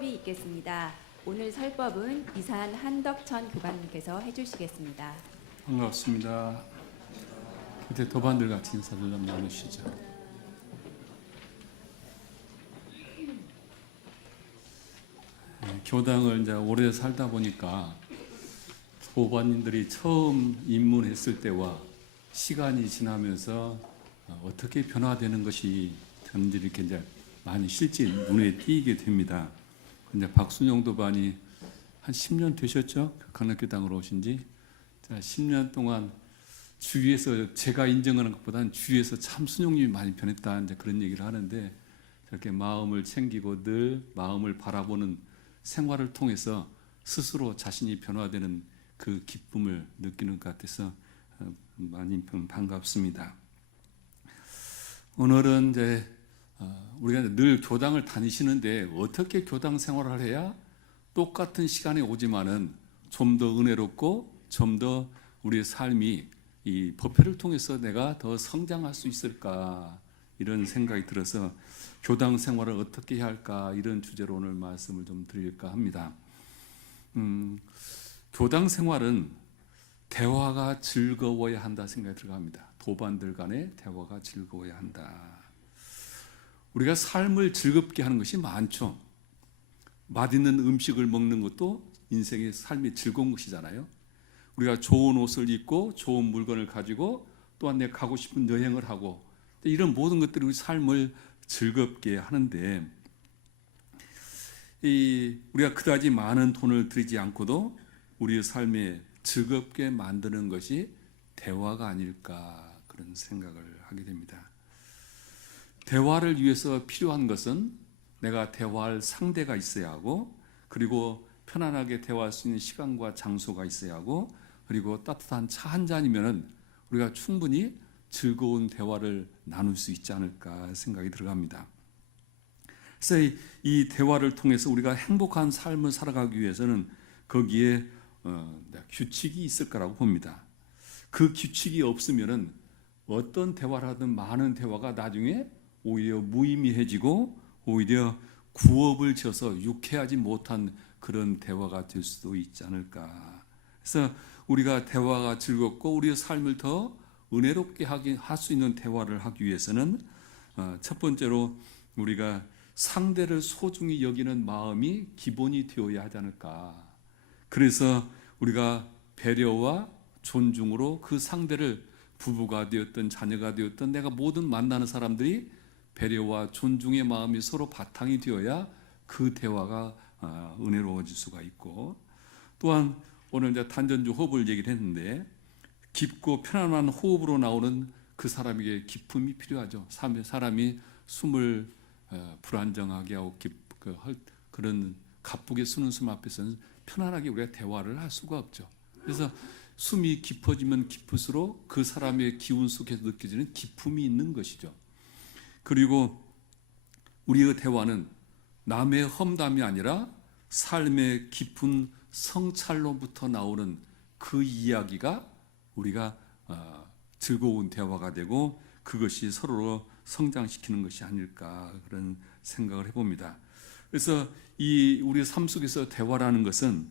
설법이 있겠습니다. 오늘 설법은 이산 한덕천 교관님께서 해주시겠습니다. 반갑습니다. 그때 도반들 같이 인사를 좀 나누시죠. 교당을 이제 오래 살다 보니까 도반님들이 처음 입문했을 때와 시간이 지나면서 어떻게 변화되는 것이 되는지 이렇게 이제 많이 실제 눈에 띄게 됩니다. 이제 박순영 도반이 한 10년 되셨죠? 강락교당으로 오신 지. 10년 동안 주위에서 제가 인정하는 것보다는 주위에서 참 순영님이 많이 변했다 이제 그런 얘기를 하는데, 저렇게 마음을 챙기고 늘 마음을 바라보는 생활을 통해서 스스로 자신이 변화되는 그 기쁨을 느끼는 것 같아서 많이 반갑습니다. 오늘은 이제 우리가 늘 교당을 다니시는데 어떻게 교당 생활을 해야 똑같은 시간에 오지만은 좀 더 은혜롭고 좀 더 우리의 삶이 이 법회를 통해서 내가 더 성장할 수 있을까, 이런 생각이 들어서 교당 생활을 어떻게 해야 할까, 이런 주제로 오늘 말씀을 좀 드릴까 합니다. 교당 생활은 대화가 즐거워야 한다 생각이 들어갑니다. 도반들 간의 대화가 즐거워야 한다. 우리가 삶을 즐겁게 하는 것이 많죠. 맛있는 음식을 먹는 것도 인생의 삶이 즐거운 것이잖아요. 우리가 좋은 옷을 입고 좋은 물건을 가지고 또한 내가 가고 싶은 여행을 하고, 이런 모든 것들이 우리 삶을 즐겁게 하는데, 우리가 그다지 많은 돈을 들이지 않고도 우리의 삶에 즐겁게 만드는 것이 대화가 아닐까, 그런 생각을 하게 됩니다. 대화를 위해서 필요한 것은 내가 대화할 상대가 있어야 하고, 그리고 편안하게 대화할 수 있는 시간과 장소가 있어야 하고, 그리고 따뜻한 차 한 잔이면 우리가 충분히 즐거운 대화를 나눌 수 있지 않을까 생각이 들어갑니다. 그래서 이 대화를 통해서 우리가 행복한 삶을 살아가기 위해서는 거기에 규칙이 있을 거라고 봅니다. 그 규칙이 없으면은 어떤 대화를 하든 많은 대화가 나중에 오히려 무의미해지고 오히려 구업을 지어서 유쾌하지 못한 그런 대화가 될 수도 있지 않을까. 그래서 우리가 대화가 즐겁고 우리의 삶을 더 은혜롭게 할 수 있는 대화를 하기 위해서는 첫 번째로 우리가 상대를 소중히 여기는 마음이 기본이 되어야 하지 않을까. 그래서 우리가 배려와 존중으로 그 상대를, 부부가 되었든 자녀가 되었든 내가 모든 만나는 사람들이 배려와 존중의 마음이 서로 바탕이 되어야 그 대화가 은혜로워질 수가 있고, 또한 오늘 이제 단전주 호흡을 얘기를 했는데, 깊고 편안한 호흡으로 나오는 그 사람에게 기쁨이 필요하죠. 사람이 숨을 불안정하게 하고 그런 가쁘게 쓰는 숨 앞에서는 편안하게 우리가 대화를 할 수가 없죠. 그래서 숨이 깊어지면 깊을수록 그 사람의 기운 속에서 느껴지는 기쁨이 있는 것이죠. 그리고 우리의 대화는 남의 험담이 아니라 삶의 깊은 성찰로부터 나오는 그 이야기가 우리가 즐거운 대화가 되고 그것이 서로 성장시키는 것이 아닐까, 그런 생각을 해봅니다. 그래서 우리 삶 속에서 대화라는 것은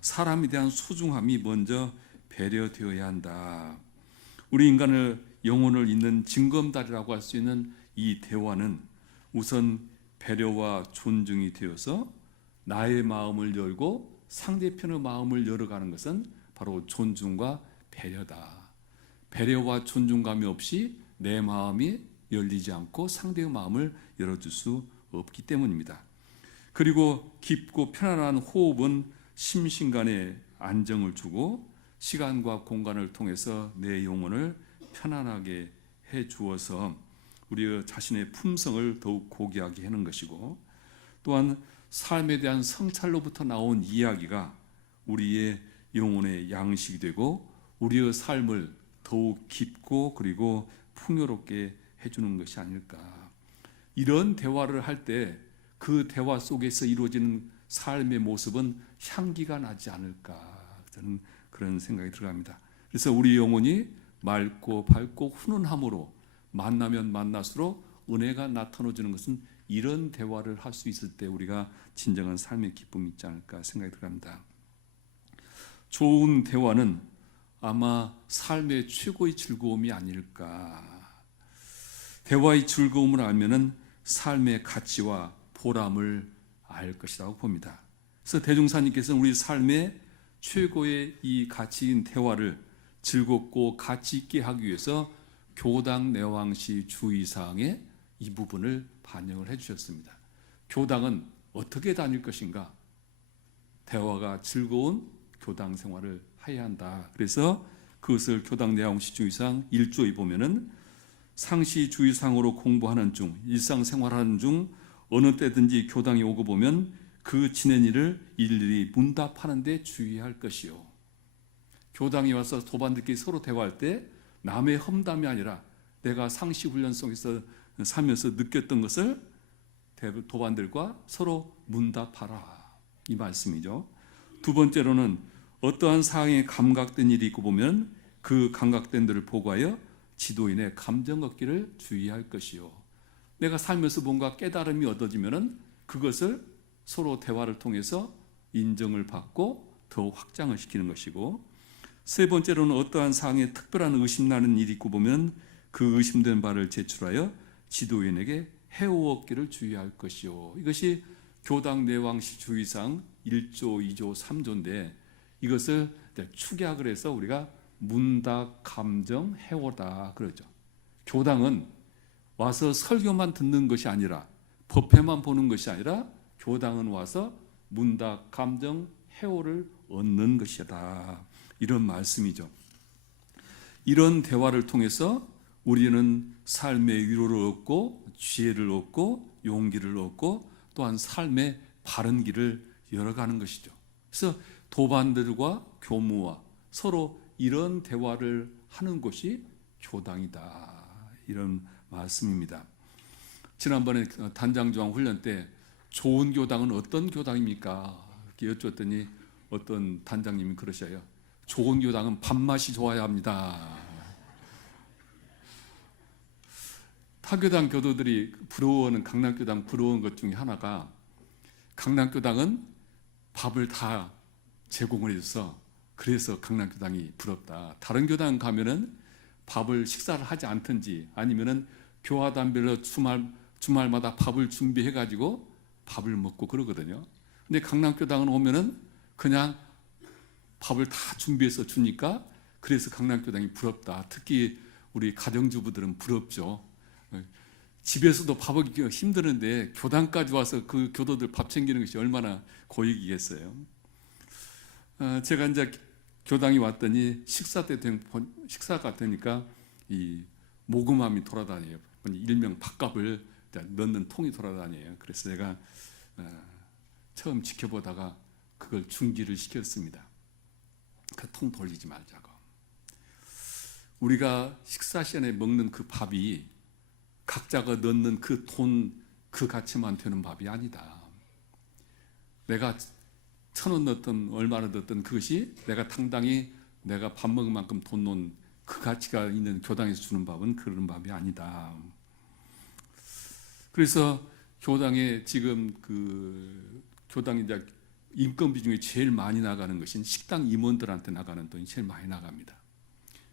사람에 대한 소중함이 먼저 배려되어야 한다. 우리 인간을 영혼을 잇는 징검다리라고 할 수 있는 이 대화는 우선 배려와 존중이 되어서 나의 마음을 열고 상대편의 마음을 열어가는 것은 바로 존중과 배려다. 배려와 존중감이 없이 내 마음이 열리지 않고 상대의 마음을 열어줄 수 없기 때문입니다. 그리고 깊고 편안한 호흡은 심신간에 안정을 주고 시간과 공간을 통해서 내 영혼을 편안하게 해 주어서 우리 자신의 품성을 더욱 고귀하게 하는 것이고, 또한 삶에 대한 성찰로부터 나온 이야기가 우리의 영혼의 양식이 되고 우리의 삶을 더욱 깊고 그리고 풍요롭게 해주는 것이 아닐까. 이런 대화를 할 때 그 대화 속에서 이루어지는 삶의 모습은 향기가 나지 않을까, 저는 그런 생각이 들어갑니다. 그래서 우리 영혼이 맑고 밝고 훈훈함으로 만나면 만날수록 은혜가 나타나주는 것은 이런 대화를 할 수 있을 때 우리가 진정한 삶의 기쁨이 있지 않을까 생각이 들합니다. 좋은 대화는 아마 삶의 최고의 즐거움이 아닐까. 대화의 즐거움을 알면은 삶의 가치와 보람을 알 것이라고 봅니다. 그래서 대종사님께서는 우리 삶의 최고의 이 가치인 대화를 즐겁고 가치 있게 하기 위해서 교당 내왕시 주의사항의 이 부분을 반영을 해주셨습니다. 교당은 어떻게 다닐 것인가? 대화가 즐거운 교당 생활을 해야 한다. 그래서 그것을 교당 내왕시 주의사항 1조에 보면은 상시 주의사항으로 공부하는 중, 일상생활하는 중 어느 때든지 교당에 오고 보면 그 지낸 일을 일일이 문답하는 데 주의할 것이요. 교당에 와서 도반들끼리 서로 대화할 때 남의 험담이 아니라 내가 상시 훈련 속에서 살면서 느꼈던 것을 도반들과 서로 문답하라. 이 말씀이죠. 두 번째로는 어떠한 사항에 감각된 일이 있고 보면 그 감각된 들을 보고하여 지도인의 감정 얻기를 주의할 것이요. 내가 살면서 뭔가 깨달음이 얻어지면은 그것을 서로 대화를 통해서 인정을 받고 더 확장을 시키는 것이고, 세 번째로는 어떠한 사항에 특별한 의심나는 일이 있고 보면 그 의심된 바를 제출하여 지도인에게 해오 얻기를 주의할 것이요. 이것이 교당 내왕시 주의사항 1조, 2조, 3조인데 이것을 축약을 해서 우리가 문답, 감정, 해오다 그러죠. 교당은 와서 설교만 듣는 것이 아니라 법회만 보는 것이 아니라 교당은 와서 문답, 감정, 해오를 얻는 것이다. 이런 말씀이죠. 이런 대화를 통해서 우리는 삶의 위로를 얻고 지혜를 얻고 용기를 얻고 또한 삶의 바른 길을 열어가는 것이죠. 그래서 도반들과 교무와 서로 이런 대화를 하는 곳이 교당이다. 이런 말씀입니다. 지난번에 단장조항 훈련 때 좋은 교당은 어떤 교당입니까? 이렇게 여쭈었더니 어떤 단장님이 그러셔요. 좋은 교당은 밥맛이 좋아야 합니다. 타교당 교도들이 부러워하는 강남교당 부러운 것 중에 하나가 강남교당은 밥을 다 제공을 해줘서 그래서 강남교당이 부럽다. 다른 교당 가면은 밥을 식사를 하지 않든지 아니면은 교화단별로 주말마다 밥을 준비해가지고 밥을 먹고 그러거든요. 근데 강남교당은 오면은 그냥 밥을 다 준비해서 주니까 그래서 강남교당이 부럽다. 특히 우리 가정주부들은 부럽죠. 집에서도 밥 먹기가 힘드는데 교당까지 와서 그 교도들 밥 챙기는 것이 얼마나 고익이겠어요. 제가 이제 교당에 왔더니 식사가 되니까 이 모금함이 돌아다녀요. 일명 밥값을 넣는 통이 돌아다녀요. 그래서 제가 처음 지켜보다가 그걸 중지를 시켰습니다. 그 통 돌리지 말자고. 우리가 식사 시간에 먹는 그 밥이 각자가 넣는 그 돈, 그 가치만 되는 밥이 아니다. 내가 1,000원 넣었던 얼마나 넣었던 그것이 내가 당당히 내가 밥 먹을 만큼 돈 놓은 그 가치가 있는 교당에서 주는 밥은 그런 밥이 아니다. 그래서 교당에 지금 그 교당 이제 인건비 중에 제일 많이 나가는 것은 식당 임원들한테 나가는 돈이 제일 많이 나갑니다.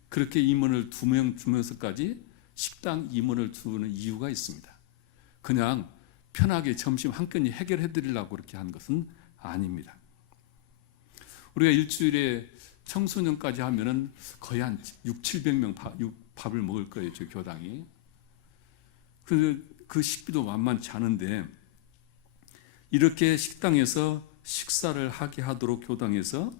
그렇게 임원을 2명 주면서까지 식당 임원을 주는 이유가 있습니다. 그냥 편하게 점심 한 끼니 해결해 드리려고 그렇게 한 것은 아닙니다. 우리가 일주일에 청소년까지 하면은 거의 한 600~700명 밥을 먹을 거예요, 저 교당이. 그 식비도 만만치 않은데 이렇게 식당에서 식사를 하게 하도록 교당에서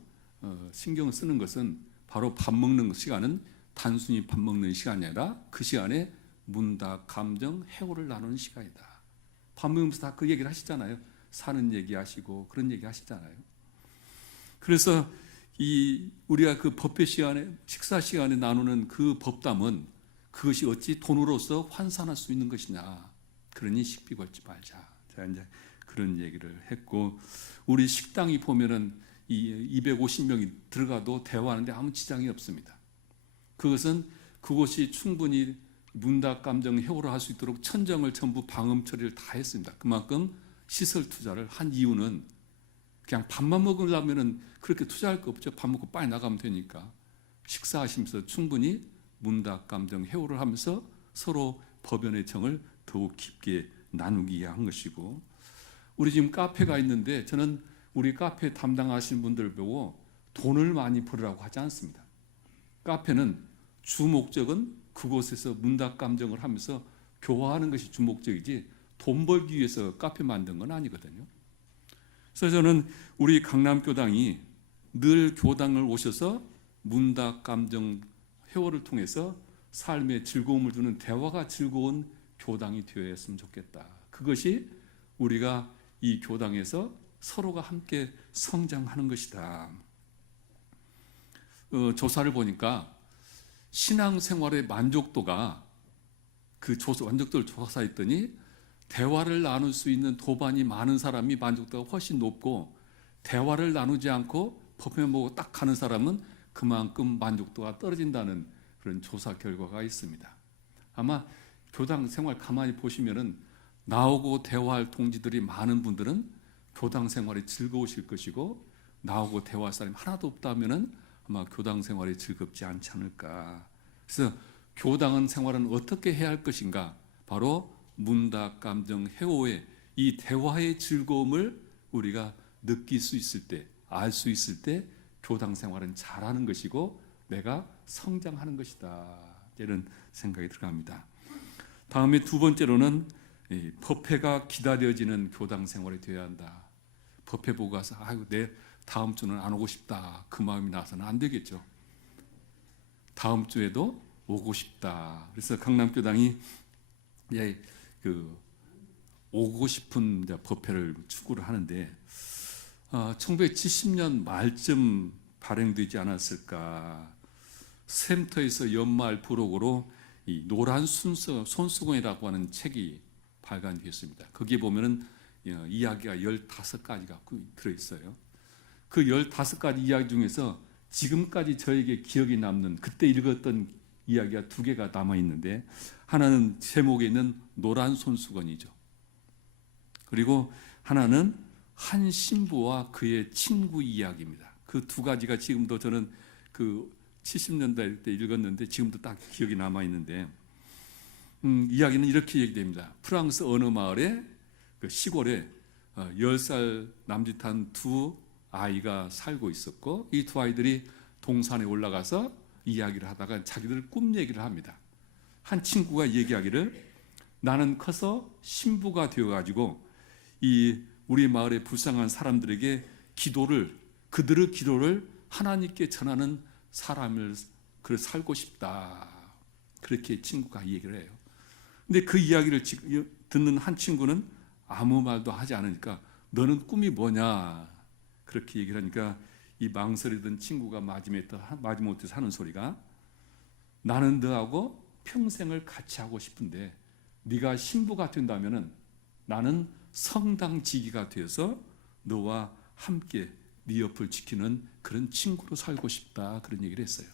신경을 쓰는 것은 바로 밥 먹는 시간은 단순히 밥 먹는 시간이 아니라 그 시간에 문답, 감정, 해오를 나누는 시간이다. 밥 먹으면서 다 그 얘기를 하시잖아요. 사는 얘기 하시고 그런 얘기 하시잖아요. 그래서 우리가 그 법회 시간에 식사 시간에 나누는 그 법담은 그것이 어찌 돈으로서 환산할 수 있는 것이냐. 그러니 식비 걸지 말자. 제가 이제 그런 얘기를 했고, 우리 식당이 보면은 이 250명이 들어가도 대화하는데 아무 지장이 없습니다. 그것은 그곳이 충분히 문답감정 회오를 할 수 있도록 천정을 전부 방음 처리를 다 했습니다. 그만큼 시설 투자를 한 이유는 그냥 밥만 먹으려면은 그렇게 투자할 거 없죠. 밥 먹고 빨리 나가면 되니까. 식사하시면서 충분히 문답감정 회오를 하면서 서로 법연의 정을 더욱 깊게 나누기 위한 것이고, 우리 지금 카페가 있는데 저는 우리 카페 담당하시는 분들 보고 돈을 많이 벌으라고 하지 않습니다. 카페는 주 목적은 그곳에서 문답감정을 하면서 교화하는 것이 주 목적이지 돈 벌기 위해서 카페 만든 건 아니거든요. 그래서 저는 우리 강남교당이 늘 교당을 오셔서 문답감정 회오를 통해서 삶에 즐거움을 주는 대화가 즐거운 교당이 되어야 했으면 좋겠다. 그것이 우리가 이 교당에서 서로가 함께 성장하는 것이다. 조사를 보니까 신앙생활의 만족도가 만족도를 조사했더니 대화를 나눌 수 있는 도반이 많은 사람이 만족도가 훨씬 높고, 대화를 나누지 않고 법만 보고 딱 가는 사람은 그만큼 만족도가 떨어진다는 그런 조사 결과가 있습니다. 아마 교당 생활 가만히 보시면은 나오고 대화할 동지들이 많은 분들은 교당 생활이 즐거우실 것이고, 나오고 대화할 사람이 하나도 없다면은 아마 교당 생활이 즐겁지 않지 않을까. 그래서 교당 생활은 어떻게 해야 할 것인가? 바로 문답감정 회오의 이 대화의 즐거움을 우리가 느낄 수 있을 때, 알 수 있을 때 교당 생활은 잘하는 것이고 내가 성장하는 것이다. 이런 생각이 들어갑니다. 다음에 두 번째로는 법회가 기다려지는 교당 생활이 되어야 한다. 법회 보고 가서 아이고 내 다음 주는 안 오고 싶다. 그 마음이 나서는 안 되겠죠. 다음 주에도 오고 싶다. 그래서 강남교당이 오고 싶은 법회를 추구를 하는데 1970년 말쯤 발행되지 않았을까. 샘터에서 연말 부록으로 이 노란 손수건이라고 하는 책이 발간되었습니다. 거기에 보면은 이야기가 15가지가 들어있어요. 그 15가지 이야기 중에서 지금까지 저에게 기억이 남는, 그때 읽었던 이야기가 2개가 남아있는데, 하나는 제목에 있는 노란 손수건이죠. 그리고 하나는 한 신부와 그의 친구 이야기입니다. 그 2가지가 지금도 저는 그 70년대 때 읽었는데 지금도 딱 기억이 남아있는데, 이야기는 이렇게 얘기됩니다. 프랑스 어느 마을에, 그 시골에 10살 남짓한 2 아이가 살고 있었고, 이 2 아이들이 동산에 올라가서 이야기를 하다가 자기들 꿈 얘기를 합니다. 한 친구가 얘기하기를, 나는 커서 신부가 되어가지고 이 우리 마을의 불쌍한 사람들에게 그들의 기도를 하나님께 전하는 사람을 살고 싶다. 그렇게 친구가 얘기를 해요. 근데 그 이야기를 듣는 한 친구는 아무 말도 하지 않으니까 너는 꿈이 뭐냐? 그렇게 얘기를 하니까 이 망설이던 친구가 마지못해서 하는 소리가, 나는 너하고 평생을 같이 하고 싶은데 네가 신부가 된다면은 나는 성당지기가 되어서 너와 함께 네 옆을 지키는 그런 친구로 살고 싶다. 그런 얘기를 했어요.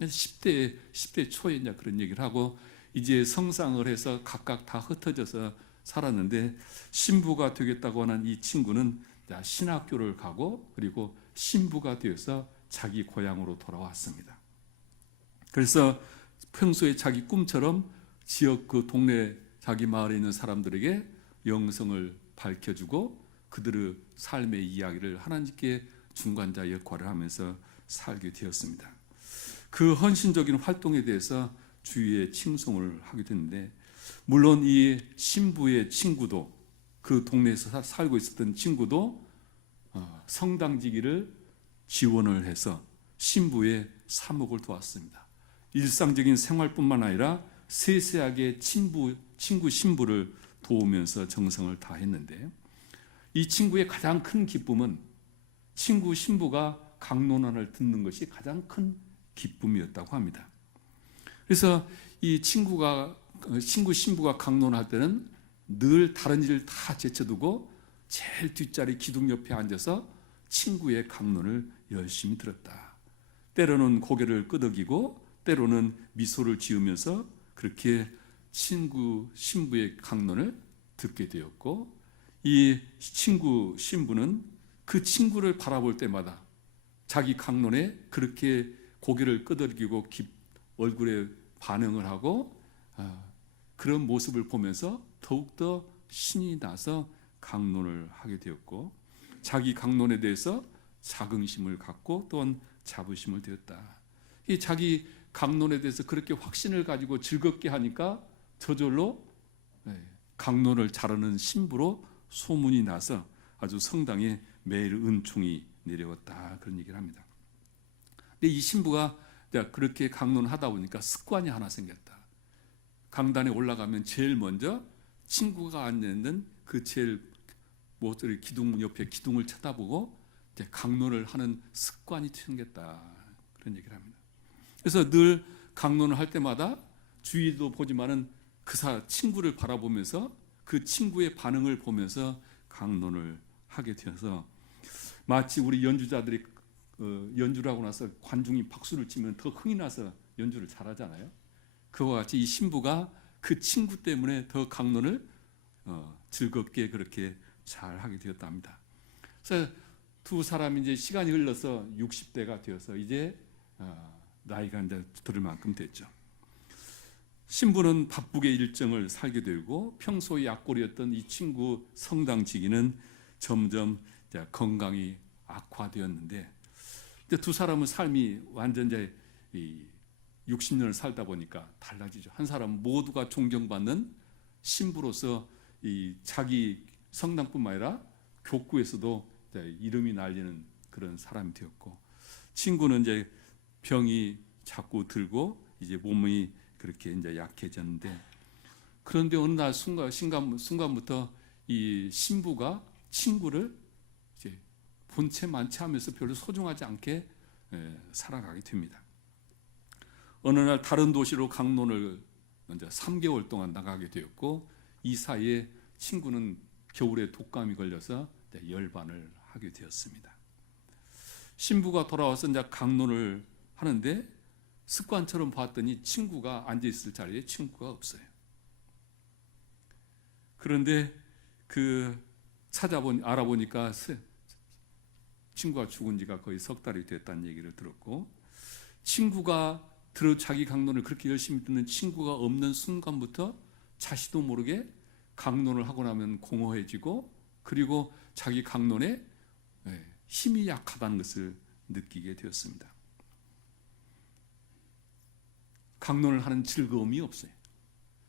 10대 초에 이제 그런 얘기를 하고 이제 성상을 해서 각각 다 흩어져서 살았는데, 신부가 되겠다고 하는 이 친구는 신학교를 가고 그리고 신부가 되어서 자기 고향으로 돌아왔습니다. 그래서 평소에 자기 꿈처럼 지역 그 동네 자기 마을에 있는 사람들에게 영성을 밝혀주고 그들의 삶의 이야기를 하나님께 중간자 역할을 하면서 살게 되었습니다. 그 헌신적인 활동에 대해서 주위에 칭송을 하게 됐는데, 물론 이 신부의 친구도, 그 동네에서 살고 있었던 친구도 성당지기를 지원을 해서 신부의 사목을 도왔습니다. 일상적인 생활뿐만 아니라 세세하게 친구 신부를 도우면서 정성을 다했는데, 이 친구의 가장 큰 기쁨은 친구 신부가 강론안을 듣는 것이 가장 큰 기쁨이었다고 합니다. 그래서 이 친구 신부가 강론할 때는 늘 다른 일을 다 제쳐두고 제일 뒷자리 기둥 옆에 앉아서 친구의 강론을 열심히 들었다. 때로는 고개를 끄덕이고 때로는 미소를 지으면서 그렇게 신부의 강론을 듣게 되었고, 이 신부는 그 친구를 바라볼 때마다 자기 강론에 그렇게 고개를 끄덕이고 얼굴에 반응을 하고 그런 모습을 보면서 더욱더 신이 나서 강론을 하게 되었고, 자기 강론에 대해서 자긍심을 갖고 또한 자부심을 되었다. 이 자기 강론에 대해서 그렇게 확신을 가지고 즐겁게 하니까 저절로 강론을 잘하는 신부로 소문이 나서 아주 성당에 매일 은총이 내려왔다, 그런 얘기를 합니다. 근데 이 신부가 그렇게 강론하다 보니까 습관이 하나 생겼다. 강단에 올라가면 제일 먼저 친구가 앉아있는 그 제일 모서리 기둥 옆에 기둥을 쳐다보고 강론을 하는 습관이 생겼다, 그런 얘기를 합니다. 그래서 늘 강론을 할 때마다 주위도 보지만은 그 친구를 바라보면서 그 친구의 반응을 보면서 강론을 하게 되어서, 마치 우리 연주자들이 연주를 하고 나서 관중이 박수를 치면 더 흥이 나서 연주를 잘하잖아요. 그와 같이 이 신부가 그 친구 때문에 더 강론을 즐겁게 그렇게 잘 하게 되었답니다. 그래서 두 사람이 이제 시간이 흘러서 60대가 되어서 이제 나이가 이제 들을 만큼 됐죠. 신부는 바쁘게 일정을 살게 되고 평소에 약골이었던 이 친구 성당지기는 점점 건강이 악화되었는데, 두 사람은 삶이 완전 이제 60년을 살다 보니까 달라지죠. 한 사람 모두가 존경받는 신부로서 이 자기 성당뿐만 아니라 교구에서도 이름이 날리는 그런 사람이 되었고, 친구는 이제 병이 자꾸 들고 이제 몸이 그렇게 이제 약해졌는데, 그런데 어느 날 순간부터 이 신부가 친구를 이제 본체 만취하면서 별로 소중하지 않게 살아가게 됩니다. 어느 날 다른 도시로 강론을 먼저 3개월 동안 나가게 되었고, 이 사이에 친구는 겨울에 독감이 걸려서 열반을 하게 되었습니다. 신부가 돌아와서 이제 강론을 하는데 습관처럼 봤더니 친구가 앉아 있을 자리에 친구가 없어요. 그런데 알아보니까 친구가 죽은 지가 거의 석 달이 됐다는 얘기를 들었고, 친구가 자기 강론을 그렇게 열심히 듣는 친구가 없는 순간부터 자신도 모르게 강론을 하고 나면 공허해지고, 그리고 자기 강론에 힘이 약하다는 것을 느끼게 되었습니다. 강론을 하는 즐거움이 없어요.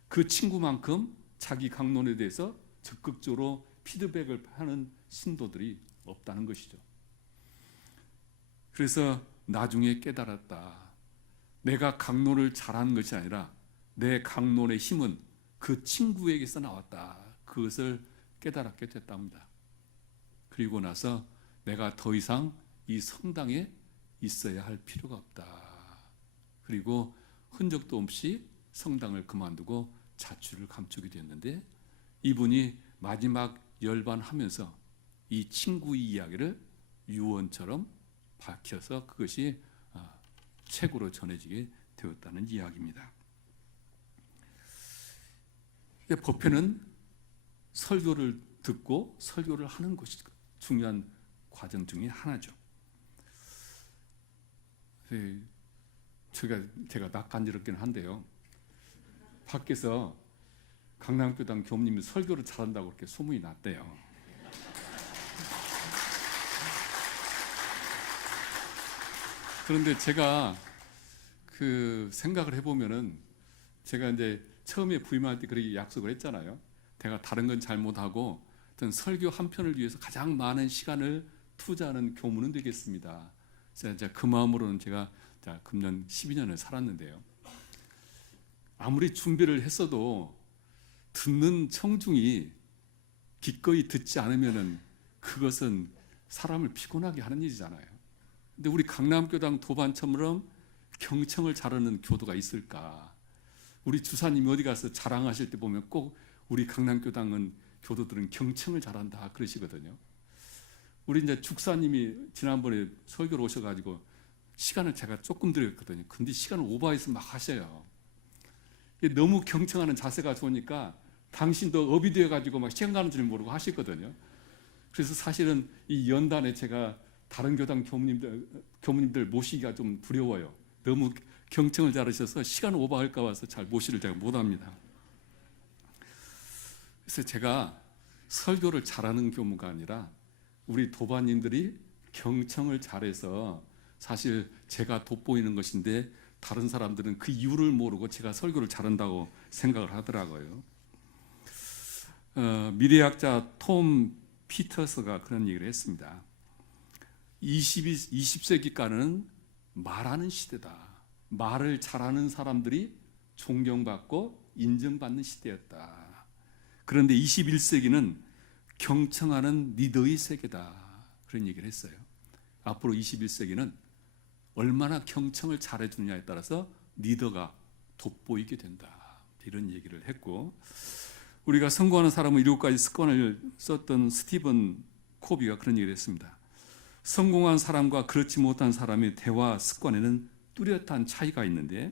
그 친구만큼 자기 강론에 대해서 적극적으로 피드백을 하는 신도들이 없다는 것이죠. 그래서 나중에 깨달았다. 내가 강론을 잘하는 것이 아니라 내 강론의 힘은 그 친구에게서 나왔다. 그것을 깨달았게 됐답니다. 그리고 나서 내가 더 이상 이 성당에 있어야 할 필요가 없다. 그리고 흔적도 없이 성당을 그만두고 자취를 감추게 되었는데, 이분이 마지막 열반하면서 이 친구의 이야기를 유언처럼 밝혀서 그것이 책으로 전해지게 되었다는 이야기입니다. 법회는 설교를 듣고 설교를 하는 것이 중요한 과정 중에 하나죠. 제가 낯간지럽긴 한데요, 밖에서 강남교당 교무님이 설교를 잘한다고 그렇게 소문이 났대요. 그런데 제가 생각을 해보면은, 제가 이제 처음에 부임할 때 그렇게 약속을 했잖아요. 내가 다른 건 잘못하고 어떤 설교 한 편을 위해서 가장 많은 시간을 투자하는 교무는 되겠습니다. 그래서 그 마음으로는 제가 금년 12년을 살았는데요. 아무리 준비를 했어도 듣는 청중이 기꺼이 듣지 않으면은 그것은 사람을 피곤하게 하는 일이잖아요. 근데 우리 강남교당 도반처럼 경청을 잘하는 교도가 있을까? 우리 주사님이 어디 가서 자랑하실 때 보면 꼭 우리 강남교당은 교도들은 경청을 잘한다 그러시거든요. 우리 이제 죽사님이 지난번에 설교를 오셔가지고 시간을 제가 조금 드렸거든요. 근데 시간을 오버해서 막 하셔요. 너무 경청하는 자세가 좋으니까 당신도 업이 되어가지고 막 시간 가는 줄 모르고 하시거든요. 그래서 사실은 이 연단에 제가 다른 교당 교무님들 모시기가 좀 두려워요. 너무 경청을 잘하셔서 시간 오버할까 봐서 잘 모시를 제가 못합니다. 그래서 제가 설교를 잘하는 교무가 아니라 우리 도반님들이 경청을 잘해서 사실 제가 돋보이는 것인데 다른 사람들은 그 이유를 모르고 제가 설교를 잘한다고 생각을 하더라고요. 미래학자 톰 피터스가 그런 얘기를 했습니다. 20세기가는 말하는 시대다. 말을 잘하는 사람들이 존경받고 인정받는 시대였다. 그런데 21세기는 경청하는 리더의 세계다. 그런 얘기를 했어요. 앞으로 21세기는 얼마나 경청을 잘해주느냐에 따라서 리더가 돋보이게 된다. 이런 얘기를 했고, 우리가 성공하는 사람은 7가지 습관을 썼던 스티븐 코비가 그런 얘기를 했습니다. 성공한 사람과 그렇지 못한 사람의 대화 습관에는 뚜렷한 차이가 있는데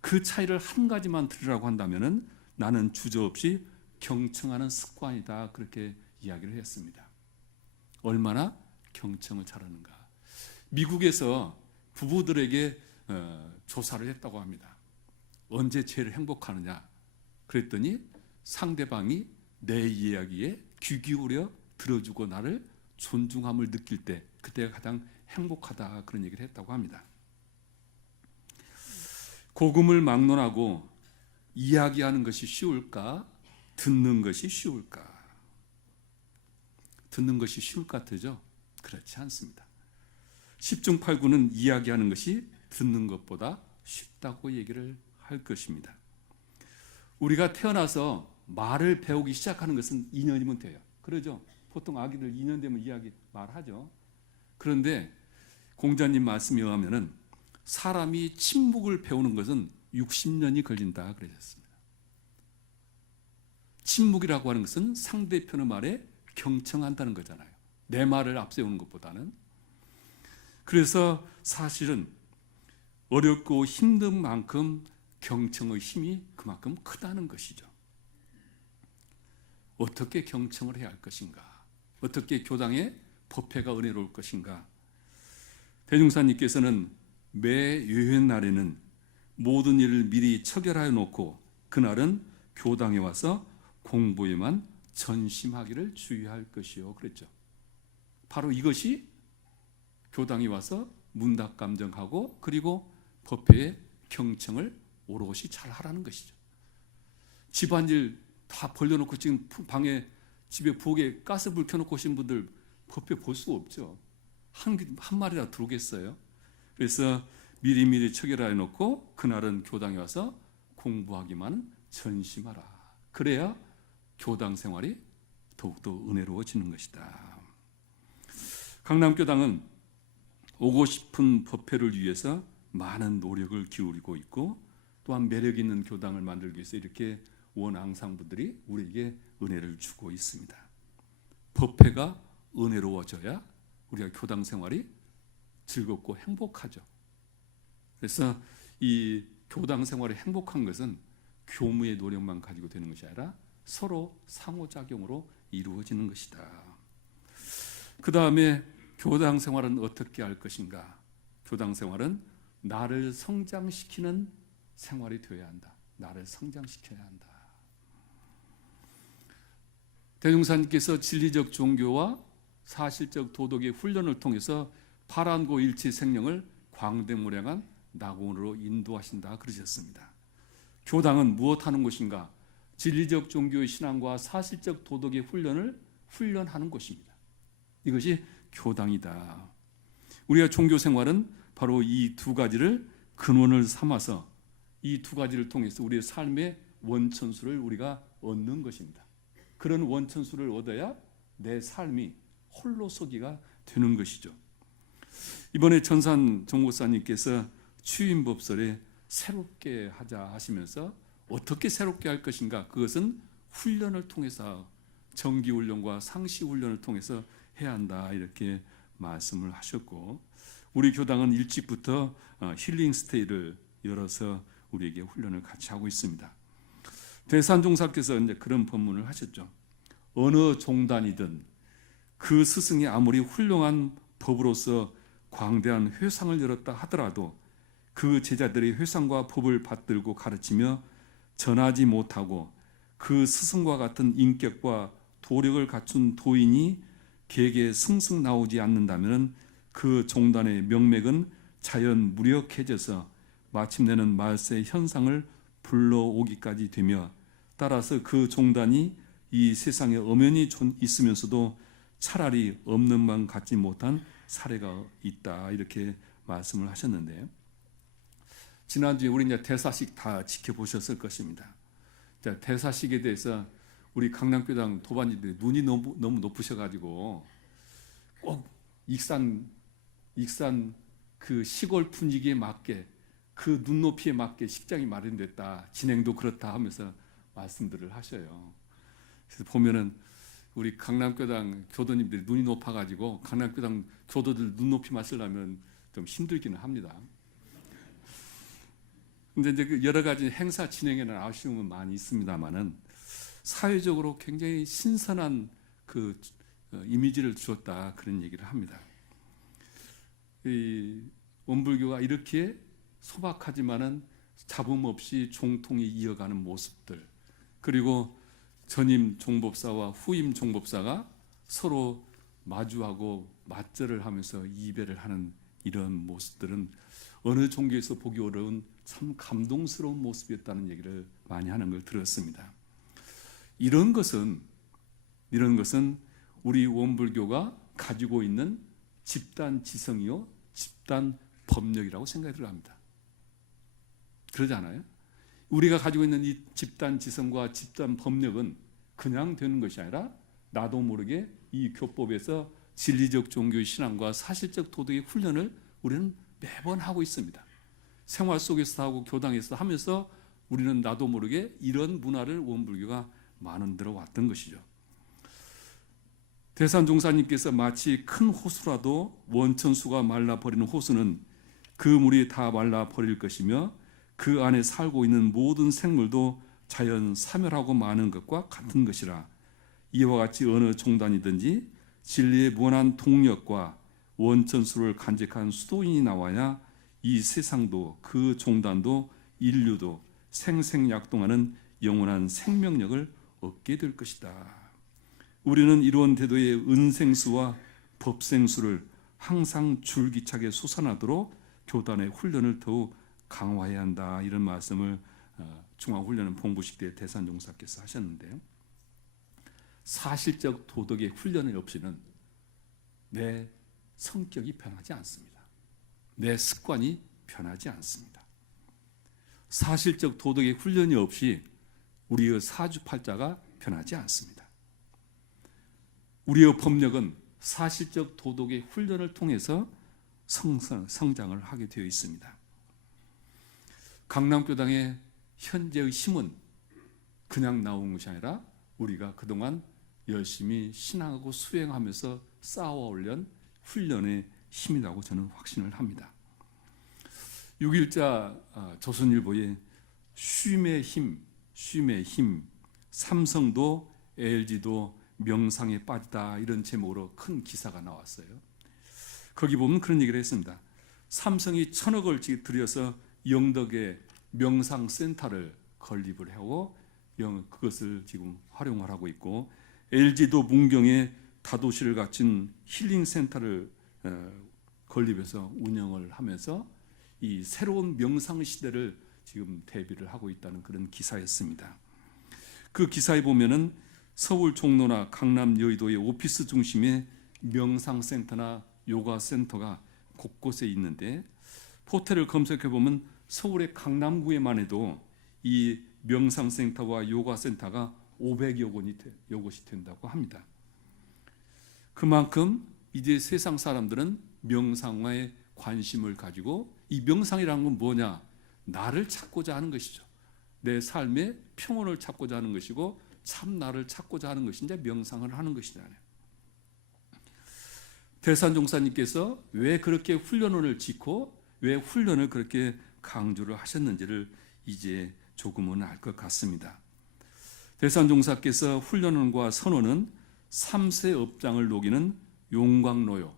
그 차이를 한 가지만 들으라고 한다면 나는 주저없이 경청하는 습관이다. 그렇게 이야기를 했습니다. 얼마나 경청을 잘하는가. 미국에서 부부들에게 조사를 했다고 합니다. 언제 제일 행복하느냐. 그랬더니 상대방이 내 이야기에 귀 기울여 들어주고 나를 존중함을 느낄 때 그때가 가장 행복하다. 그런 얘기를 했다고 합니다. 복음을 막론하고 이야기하는 것이 쉬울까? 듣는 것이 쉬울까? 듣는 것이 쉬울 것 같으죠? 그렇지 않습니다. 10중 8구는 이야기하는 것이 듣는 것보다 쉽다고 얘기를 할 것입니다. 우리가 태어나서 말을 배우기 시작하는 것은 2년이면 돼요. 그러죠? 보통 아기들 2년 되면 이야기 말하죠. 그런데 공자님 말씀에 의하면은 사람이 침묵을 배우는 것은 60년이 걸린다 그러셨습니다. 침묵이라고 하는 것은 상대편의 말에 경청한다는 거잖아요. 내 말을 앞세우는 것보다는. 그래서 사실은 어렵고 힘든 만큼 경청의 힘이 그만큼 크다는 것이죠. 어떻게 경청을 해야 할 것인가? 어떻게 교당의 법회가 은혜로울 것인가? 대중사님께서는 매 유행날에는 모든 일을 미리 처결하여 놓고 그날은 교당에 와서 공부에만 전심하기를 주의할 것이요. 그랬죠. 바로 이것이 교당에 와서 문답감정하고 그리고 법회의 경청을 오롯이 잘 하라는 것이죠. 집안일 다 벌려놓고 지금 방에 집에 부엌에 가스불 켜놓고 오신 분들 법회 볼 수가 없죠. 한 마리라 들어오겠어요. 그래서 미리미리 처결해 놓고 그날은 교당에 와서 공부하기만 전심하라. 그래야 교당 생활이 더욱더 은혜로워지는 것이다. 강남교당은 오고 싶은 법회를 위해서 많은 노력을 기울이고 있고 또한 매력 있는 교당을 만들기 위해서 이렇게 원앙상부들이 우리에게 은혜를 주고 있습니다. 법회가 은혜로워져야 우리가 교당 생활이 즐겁고 행복하죠. 그래서 이 교당 생활이 행복한 것은 교무의 노력만 가지고 되는 것이 아니라 서로 상호작용으로 이루어지는 것이다. 그 다음에 교당 생활은 어떻게 할 것인가? 교당 생활은 나를 성장시키는 생활이 되어야 한다. 나를 성장시켜야 한다. 대종사님께서 진리적 종교와 사실적 도덕의 훈련을 통해서 파란고 일치 생명을 광대무량한 낙원으로 인도하신다 그러셨습니다. 교당은 무엇하는 곳인가? 진리적 종교의 신앙과 사실적 도덕의 훈련을 훈련하는 곳입니다. 이것이 교당이다. 우리가 종교 생활은 바로 이 두 가지를 근원을 삼아서 이 두 가지를 통해서 우리의 삶의 원천수를 우리가 얻는 것입니다. 그런 원천수를 얻어야 내 삶이 홀로 서기가 되는 것이죠. 이번에 전산 정목사님께서 취임법설에 새롭게 하자 하시면서 어떻게 새롭게 할 것인가? 그것은 훈련을 통해서 정기훈련과 상시훈련을 통해서 해야 한다 이렇게 말씀을 하셨고 우리 교당은 일찍부터 힐링 스테이를 열어서 우리에게 훈련을 같이 하고 있습니다. 대산종사께서 이제 그런 법문을 하셨죠. 어느 종단이든 그 스승이 아무리 훌륭한 법으로서 광대한 회상을 열었다 하더라도 그 제자들이 회상과 법을 받들고 가르치며 전하지 못하고 그 스승과 같은 인격과 도력을 갖춘 도인이 계계에 승승 나오지 않는다면 그 종단의 명맥은 자연 무력해져서 마침내는 말세 현상을 불러오기까지 되며, 따라서 그 종단이 이 세상에 엄연히 있으면서도 차라리 없는 만 갖지 못한 사례가 있다, 이렇게 말씀을 하셨는데요. 지난주에 우리 이제 대사식 다 지켜보셨을 것입니다. 자, 대사식에 대해서 우리 강남교당 도반지들이 눈이 너무 높으셔가지고 꼭 익산 그 시골 분위기에 맞게 그 눈높이에 맞게 식장이 마련됐다, 진행도 그렇다 하면서 말씀들을 하셔요. 그래서 보면은 우리 강남교당 교도님들이 눈이 높아가지고 강남교당 교도들 눈높이 맞으려면 좀 힘들기는 합니다. 근데 이제 그 여러 가지 행사 진행에는 아쉬움은 많이 있습니다만은 사회적으로 굉장히 신선한 그 이미지를 주었다, 그런 얘기를 합니다. 이 원불교가 이렇게 소박하지만은 잡음 없이 종통이 이어가는 모습들, 그리고 전임 종법사와 후임 종법사가 서로 마주하고 맞절을 하면서 이별을 하는 이런 모습들은 어느 종교에서 보기 어려운 참 감동스러운 모습이었다는 얘기를 많이 하는 걸 들었습니다. 이런 것은 우리 원불교가 가지고 있는 집단 지성이요 집단 법력이라고 생각이 들어갑니다. 그러지 않아요? 우리가 가지고 있는 이 집단 지성과 집단 법력은 그냥 되는 것이 아니라 나도 모르게 이 교법에서 진리적 종교 신앙과 사실적 도덕의 훈련을 우리는 매번 하고 있습니다. 생활 속에서 하고 교당에서 하면서 우리는 나도 모르게 이런 문화를 원불교가 만들어 왔던 것이죠. 대산종사님께서 마치 큰 호수라도 원천수가 말라버리는 호수는 그 물이 다 말라버릴 것이며 그 안에 살고 있는 모든 생물도 자연 사멸하고 마는 것과 같은 것이라. 이와 같이 어느 종단이든지 진리의 무한한 동력과 원천수를 간직한 수도인이 나와야 이 세상도 그 종단도 인류도 생생약동하는 영원한 생명력을 얻게 될 것이다. 우리는 이러한 태도의 은생수와 법생수를 항상 줄기차게 솟아나도록 교단의 훈련을 더욱 강화해야 한다, 이런 말씀을 중앙훈련은 봉부식 때 대산종사께서 하셨는데요. 사실적 도덕의 훈련이 없이는 내 성격이 변하지 않습니다. 내 습관이 변하지 않습니다. 사실적 도덕의 훈련이 없이 우리의 사주팔자가 변하지 않습니다. 우리의 법력은 사실적 도덕의 훈련을 통해서 성장을 하게 되어 있습니다. 강남교당의 현재의 힘은 그냥 나온 것이 아니라 우리가 그동안 열심히 신앙하고 수행하면서 쌓아올린 훈련의 힘이라고 저는 확신을 합니다. 6일자 조선일보에 쉼의 힘, 삼성도 LG도 명상에 빠지다, 이런 제목으로 큰 기사가 나왔어요. 거기 보면 그런 얘기를 했습니다. 삼성이 1,000억을 들여서 영덕에 명상센터를 건립을 하고 그것을 지금 활용을 하고 있고, LG도 문경에 다도시를 갖춘 힐링센터를 건립해서 운영을 하면서 이 새로운 명상 시대를 지금 대비를 하고 있다는 그런 기사였습니다. 그 기사에 보면은 서울 종로나 강남 여의도의 오피스 중심의 명상센터나 요가센터가 곳곳에 있는데, 포털을 검색해 보면 서울의 강남구에만 해도 이 명상센터와 요가센터가 500여 곳이 된다고 합니다. 그만큼 이제 세상 사람들은 명상에 관심을 가지고, 이 명상이라는 건 뭐냐? 나를 찾고자 하는 것이죠. 내 삶의 평온을 찾고자 하는 것이고 참 나를 찾고자 하는 것이 이제 명상을 하는 것이잖아요. 대산종사님께서 왜 그렇게 훈련원을 짓고 왜 훈련을 그렇게 강조를 하셨는지를 이제 조금은 알 것 같습니다. 대산종사께서 훈련원과 선원은 3세 업장을 녹이는 용광로요,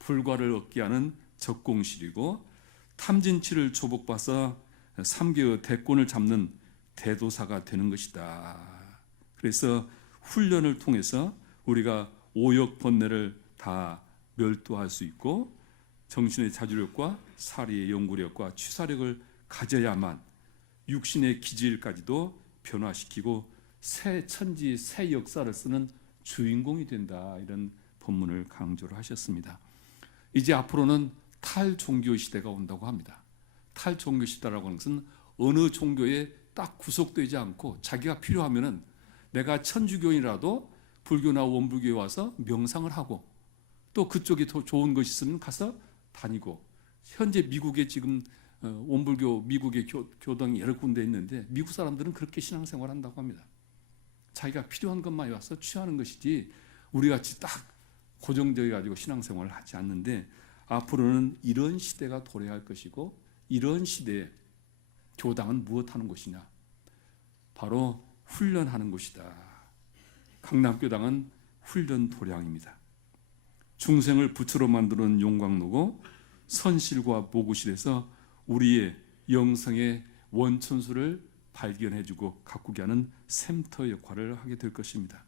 불과를 얻게 하는 적공실이고 탐진치를 조복봐서 3개의 대권을 잡는 대도사가 되는 것이다. 그래서 훈련을 통해서 우리가 오역 번뇌를 다 멸도할 수 있고 정신의 자주력과 사리의 연구력과 취사력을 가져야만 육신의 기질까지도 변화시키고 새 천지, 새 역사를 쓰는 주인공이 된다. 이런 본문을 강조를 하셨습니다. 이제 앞으로는 탈종교 시대가 온다고 합니다. 탈종교 시대라고 하는 것은 어느 종교에 딱 구속되지 않고 자기가 필요하면은 내가 천주교인이라도 불교나 원불교에 와서 명상을 하고 또 그쪽이 더 좋은 것이 있으면 가서 다니고, 현재 미국에 지금 원불교 미국의 교당이 여러 군데 있는데 미국 사람들은 그렇게 신앙생활을 한다고 합니다. 자기가 필요한 것만 와서 취하는 것이지 우리 같이 딱 고정되어 가지고 신앙생활을 하지 않는데, 앞으로는 이런 시대가 도래할 것이고 이런 시대에 교당은 무엇하는 곳이냐? 바로 훈련하는 곳이다. 강남교당은 훈련 도량입니다. 중생을 부처로 만드는 용광로고 선실과 보구실에서 우리의 영성의 원천수를 발견해주고 가꾸게 하는 샘터 역할을 하게 될 것입니다.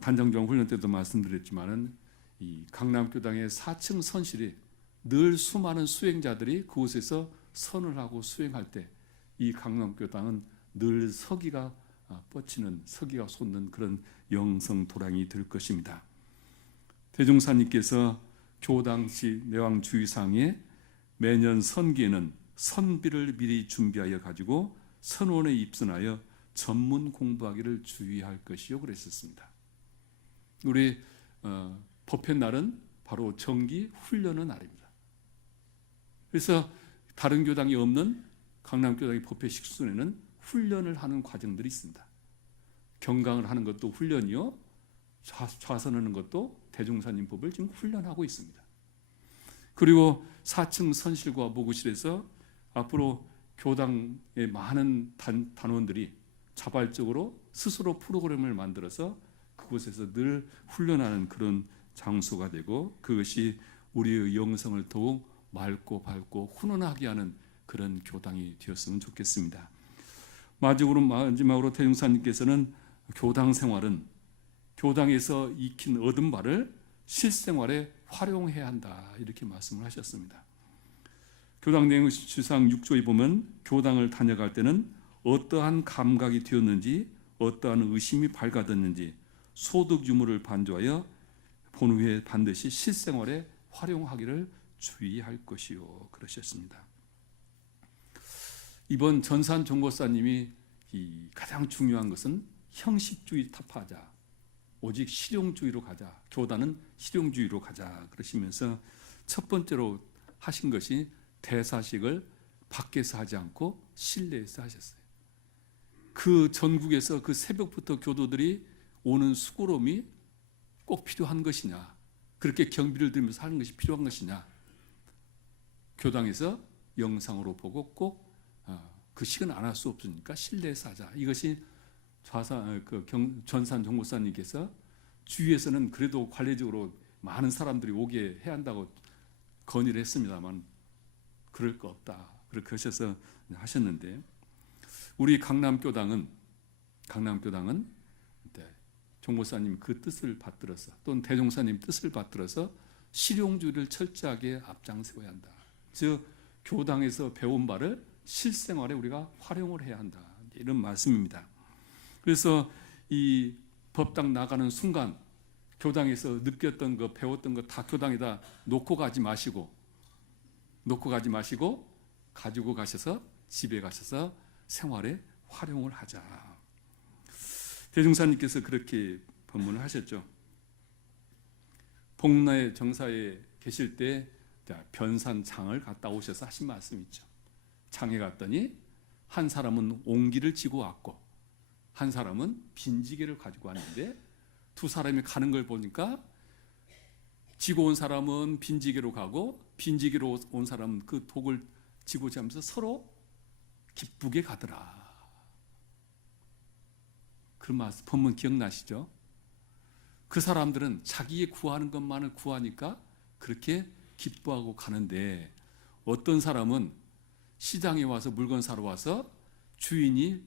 단장종 훈련 때도 말씀드렸지만은 이 강남교당의 4층 선실이 늘 수많은 수행자들이 그곳에서 선을 하고 수행할 때 이 강남교당은 늘 서기가 뻗치는, 서기가 솟는 그런 영성 도량이 될 것입니다. 대종사님께서 교당시 내왕주의상에 매년 선기에는 선비를 미리 준비하여 가지고 선원에 입선하여 전문 공부하기를 주의할 것이요 그랬었습니다. 우리 법회 날은 바로 정기 훈련의 날입니다. 그래서 다른 교당이 없는 강남교당의 법회 식순에는 훈련을 하는 과정들이 있습니다. 경강을 하는 것도 훈련이요, 좌선하는 것도 대종사님 법을 지금 훈련하고 있습니다. 그리고 4층 선실과 보구실에서 앞으로 교당의 많은 단원들이 자발적으로 스스로 프로그램을 만들어서 그곳에서 늘 훈련하는 그런 장소가 되고, 그것이 우리의 영성을 더욱 맑고 밝고 훈훈하게 하는 그런 교당이 되었으면 좋겠습니다. 마지막으로 대종사님께서는 교당 생활은 교당에서 익힌 얻은 바를 실생활에 활용해야 한다, 이렇게 말씀을 하셨습니다. 교당 내용주상 6조에 보면 교당을 다녀갈 때는 어떠한 감각이 되었는지, 어떠한 의심이 밝아졌는지 소득 유무를 반조하여 본 후에 반드시 실생활에 활용하기를 주의할 것이요 그러셨습니다. 이번 전산 정보사님이 가장 중요한 것은 형식주의 타파하자, 오직 실용주의로 가자, 교단은 실용주의로 가자 그러시면서 첫 번째로 하신 것이 대사식을 밖에서 하지 않고 실내에서 하셨어요. 그 전국에서 그 새벽부터 교도들이 오는 수고로움이 꼭 필요한 것이냐, 그렇게 경비를 들면서 하는 것이 필요한 것이냐, 교당에서 영상으로 보고 꼭 그 식은 안 할 수 없으니까 실내에서 하자. 이것이 전산 정보사님께서 주위에서는 그래도 관례적으로 많은 사람들이 오게 해야 한다고 건의를 했습니다만 그럴 거 없다, 그렇게 하셔서 하셨는데, 우리 강남교당은 종보사님 그 뜻을 받들어서 또는 대종사님 뜻을 받들어서 실용주의를 철저하게 앞장세워야 한다. 즉 교당에서 배운 바를 실생활에 우리가 활용을 해야 한다, 이런 말씀입니다. 그래서 이 법당 나가는 순간 교당에서 느꼈던 거, 배웠던 거 다 교당에다 놓고 가지 마시고 가지고 가셔서 집에 가셔서 생활에 활용을 하자. 대종사님께서 그렇게 법문을 하셨죠. 복라의 정사에 계실 때 변산장을 갔다 오셔서 하신 말씀이 있죠. 장에 갔더니 한 사람은 옹기를 지고 왔고 한 사람은 빈지개를 가지고 왔는데, 두 사람이 가는 걸 보니까 지고 온 사람은 빈지개로 가고 빈지개로 온 사람은 그 독을 지고 자면서 서로 기쁘게 가더라. 그런 말씀 본문 기억나시죠? 그 사람들은 자기의 구하는 것만을 구하니까 그렇게 기뻐하고 가는데, 어떤 사람은 시장에 와서 물건 사러 와서 주인이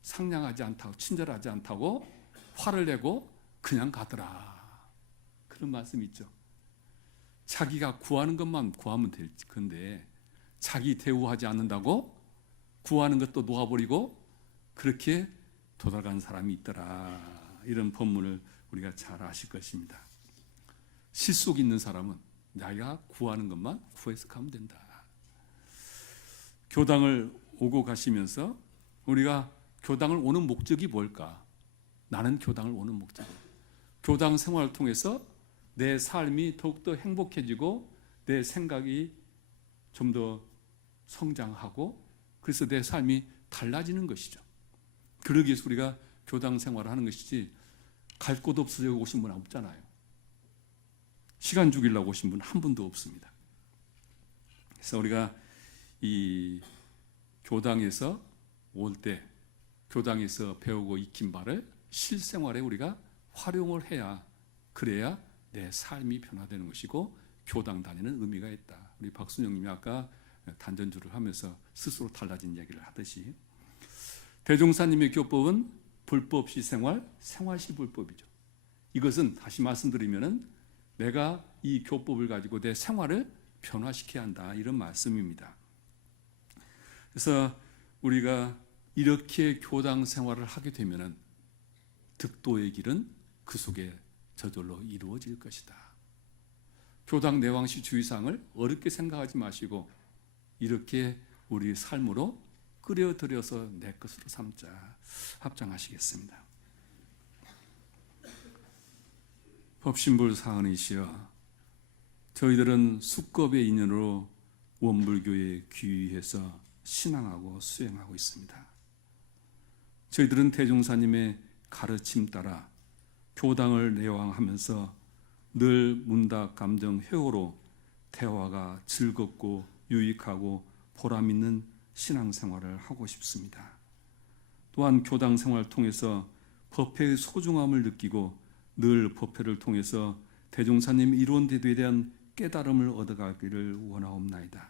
상냥하지 않다고, 친절하지 않다고 화를 내고 그냥 가더라. 그런 말씀 있죠. 자기가 구하는 것만 구하면 될 건데 자기 대우하지 않는다고 구하는 것도 놓아버리고 그렇게 도달간 사람이 있더라. 이런 본문을 우리가 잘 아실 것입니다. 실속 있는 사람은 자기가 구하는 것만 구해서 가면 된다. 교당을 오고 가시면서 우리가 교당을 오는 목적이 뭘까? 나는 교당을 오는 목적이, 교당 생활을 통해서 내 삶이 더욱더 행복해지고 내 생각이 좀 더 성장하고 그래서 내 삶이 달라지는 것이죠. 그러기 위해서 우리가 교당 생활을 하는 것이지, 갈 곳 없어서 여기 오신 분 없잖아요. 시간 죽이려고 오신 분 한 분도 없습니다. 그래서 우리가 이 교당에서 올 때 교당에서 배우고 익힌 바를 실생활에 우리가 활용을 해야, 그래야 내 삶이 변화되는 것이고 교당 다니는 의미가 있다. 우리 박순영님이 아까 단전주를 하면서 스스로 달라진 이야기를 하듯이, 대종사님의 교법은 불법시 생활, 생활시 불법이죠. 이것은 다시 말씀드리면은 내가 이 교법을 가지고 내 생활을 변화시켜야 한다, 이런 말씀입니다. 그래서 우리가 이렇게 교당 생활을 하게 되면은 득도의 길은 그 속에 저절로 이루어질 것이다. 교당 내왕시 주의사항을 어렵게 생각하지 마시고 이렇게 우리 삶으로 끌어들여서 내 것으로 삼자. 합장하시겠습니다. 법신불 사은이시여, 저희들은 수겁의 인연으로 원불교에 귀의해서 신앙하고 수행하고 있습니다. 저희들은 대종사님의 가르침 따라 교당을 내왕하면서 늘 문답 감정 회오로 대화가 즐겁고 유익하고 보람 있는 신앙생활을 하고 싶습니다. 또한 교당 생활을 통해서 법회의 소중함을 느끼고 늘 법회를 통해서 대종사님 이론대도에 대한 깨달음을 얻어가기를 원하옵나이다.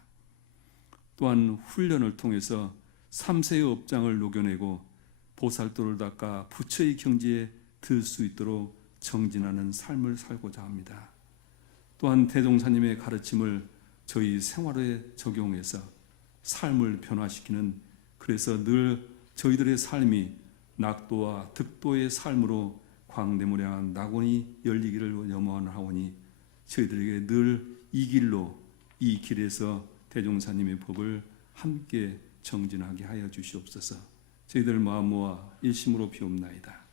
또한 훈련을 통해서 3세의 업장을 녹여내고 보살도를 닦아 부처의 경지에 들 수 있도록 정진하는 삶을 살고자 합니다. 또한 대종사님의 가르침을 저희 생활에 적용해서 삶을 변화시키는, 그래서 늘 저희들의 삶이 낙도와 득도의 삶으로 광대무량한 낙원이 열리기를 염원하오니 저희들에게 늘 이 길로, 이 길에서 대종사님의 법을 함께 정진하게 하여 주시옵소서. 저희들 마음 모아 일심으로 비옵나이다.